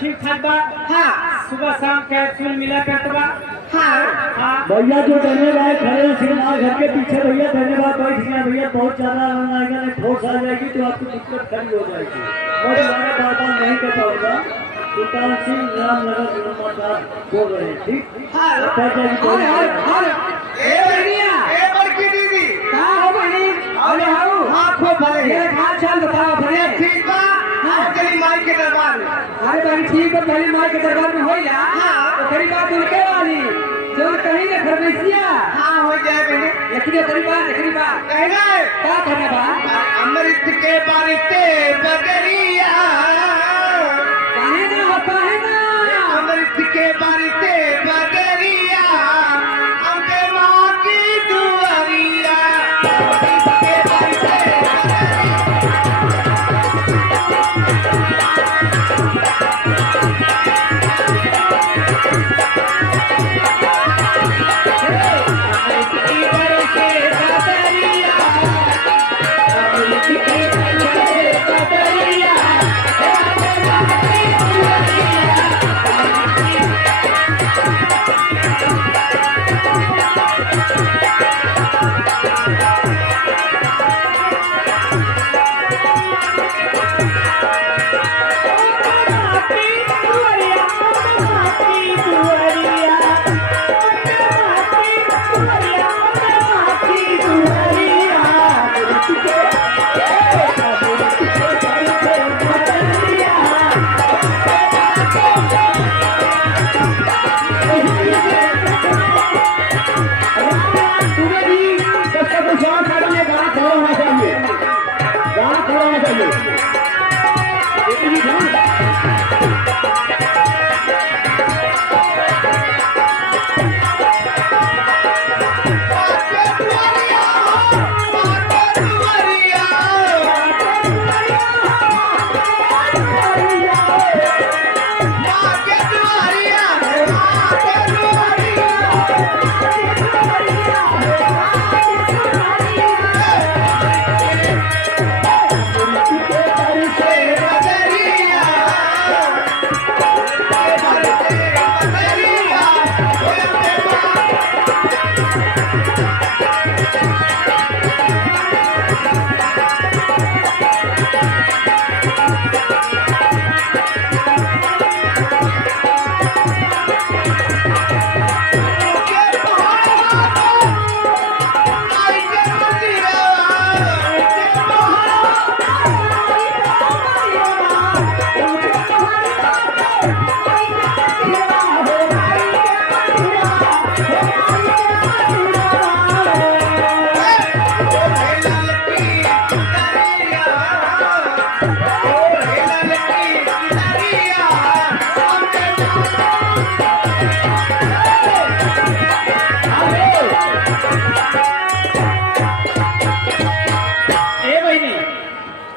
ठीक ठाक बा। हाँ सुबह शाम कैप्सूल मिला करता बा। हाँ भैया जो धन्यवाद खड़े सिनेमा घर के पीछे भैया धन्यवाद बैठ गया भैया बहुत ज्यादा आएगा नहीं ठोस आ जाएगी तो आपको दिक्कत खड़ी हो जाएगी। मैं दोबारा बार बार नहीं कर पाऊंगा। सुल्तान सिंह राम नगर बोल रहे हैं ठीक। अरे बड़ी ठीक है पहली माई के दरबार में हो जा। तो तेरी बात उनके वाली जो कहीं ना खरमेसिया। हाँ हो जाए बहने लेकिन तेरी बात कहना क्या करना बा अमृत के बारिशे बदरिया काहे ना अमृत के बारिशे बदरिया हमके माँ की दुआरिया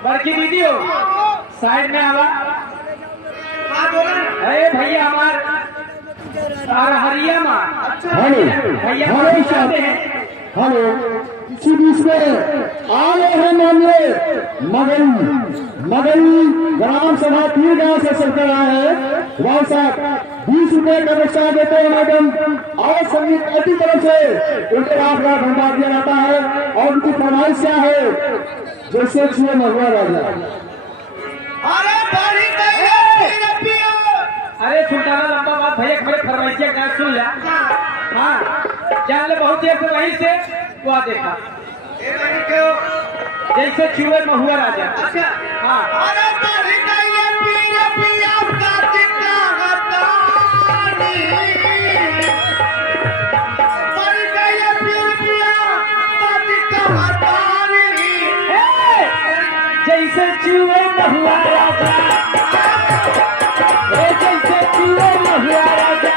बड़की दीदी हो साइड में आवा। अरे भैया हमार हरिया माँ भैया हेलो इसी बीच में आ रहे हैं मामले मगन ग्राम सभा 3 गांव से चलकर आए हैं। भाई साहब 20 रुपए का रिक्शा देते हैं मैडम और संगीत की तरफ से उनके 8 लाख भंडार दिया जाता है और उनकी फरमाइश क्या है जैसे छुए महुआ राजा। अरे सुल्ताना लंबा बात भैया खड़े फरमाइशिया का सुन लिया। हाँ जान ले बहुत देर से वहीं से वो देखा जैसे छुए महुआ राजा। अच्छा हाँ जैसे चूहे महुआ राजा जैसे चूहे महुआ राजा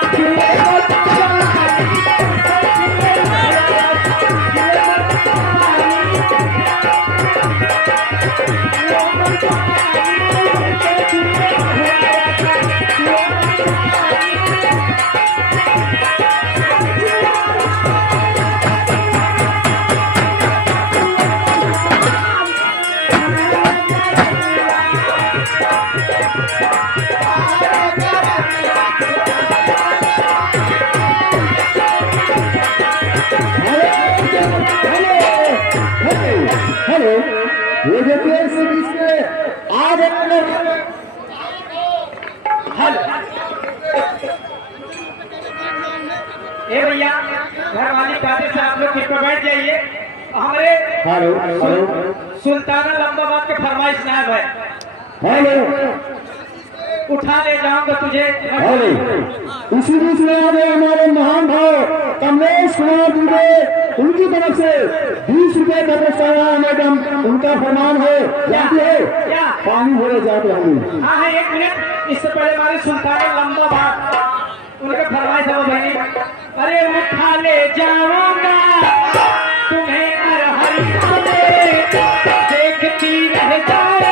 ये देखिए इसी बीच में आज ए भैया घर वाली खाते से आप लोग कृपया बैठ जाइए। हमारे हेलो हेलो सुल्ताना लंबाबाद के फरमाइश नायब है, हेलो उठा ले जाऊंगा तुझे। हेलो इसी बीच में आ गए हमारे महान भाव कमलेश कुमार दुबे, उनकी तरफ से 20 रुपए का पुरस्कार आया मैडम, उनका फरमान है जाती है क्या पानी भरे जाते हम। हाँ है, एक मिनट, इससे पहले हमारे सुल्ताना लंबाबाद उनके फरमाइश है वो भाई। अरे उठा ले जाऊंगा तुम्हें हरिया में, देखती रह जाएंगी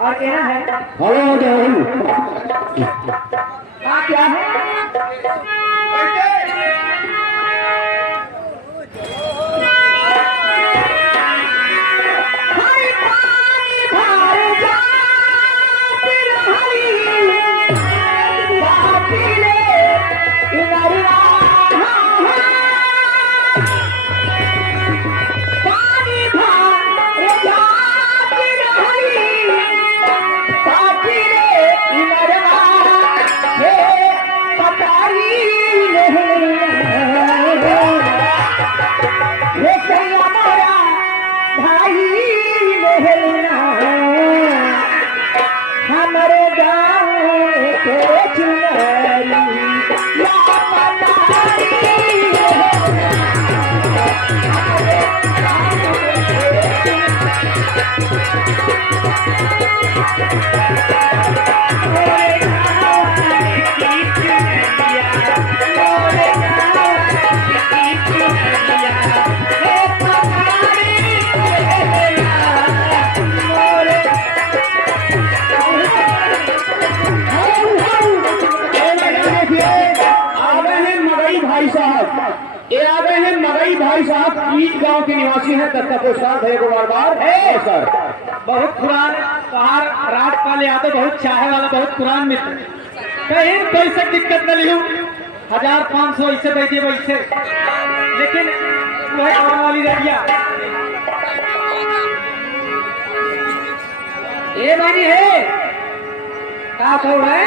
और कहना है हेलो हेलो क्या है। हमारे गाँव के चुनरी ये आ गए हैं मगई भाई साहब, ईद गांव के निवासी हैं, दत्ता प्रसाद है बार है सर। बहुत पुराने पहाड़ राजपाल यादव, बहुत चाहे वाला, बहुत पुरान मित्र, कहीं कोई से दिक्कत न लियो, 1500 ऐसे दे वैसे, लेकिन वह काम वाली रहिया ये मानी है क्या कहो है।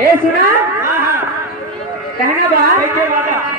ए सुना कहना बात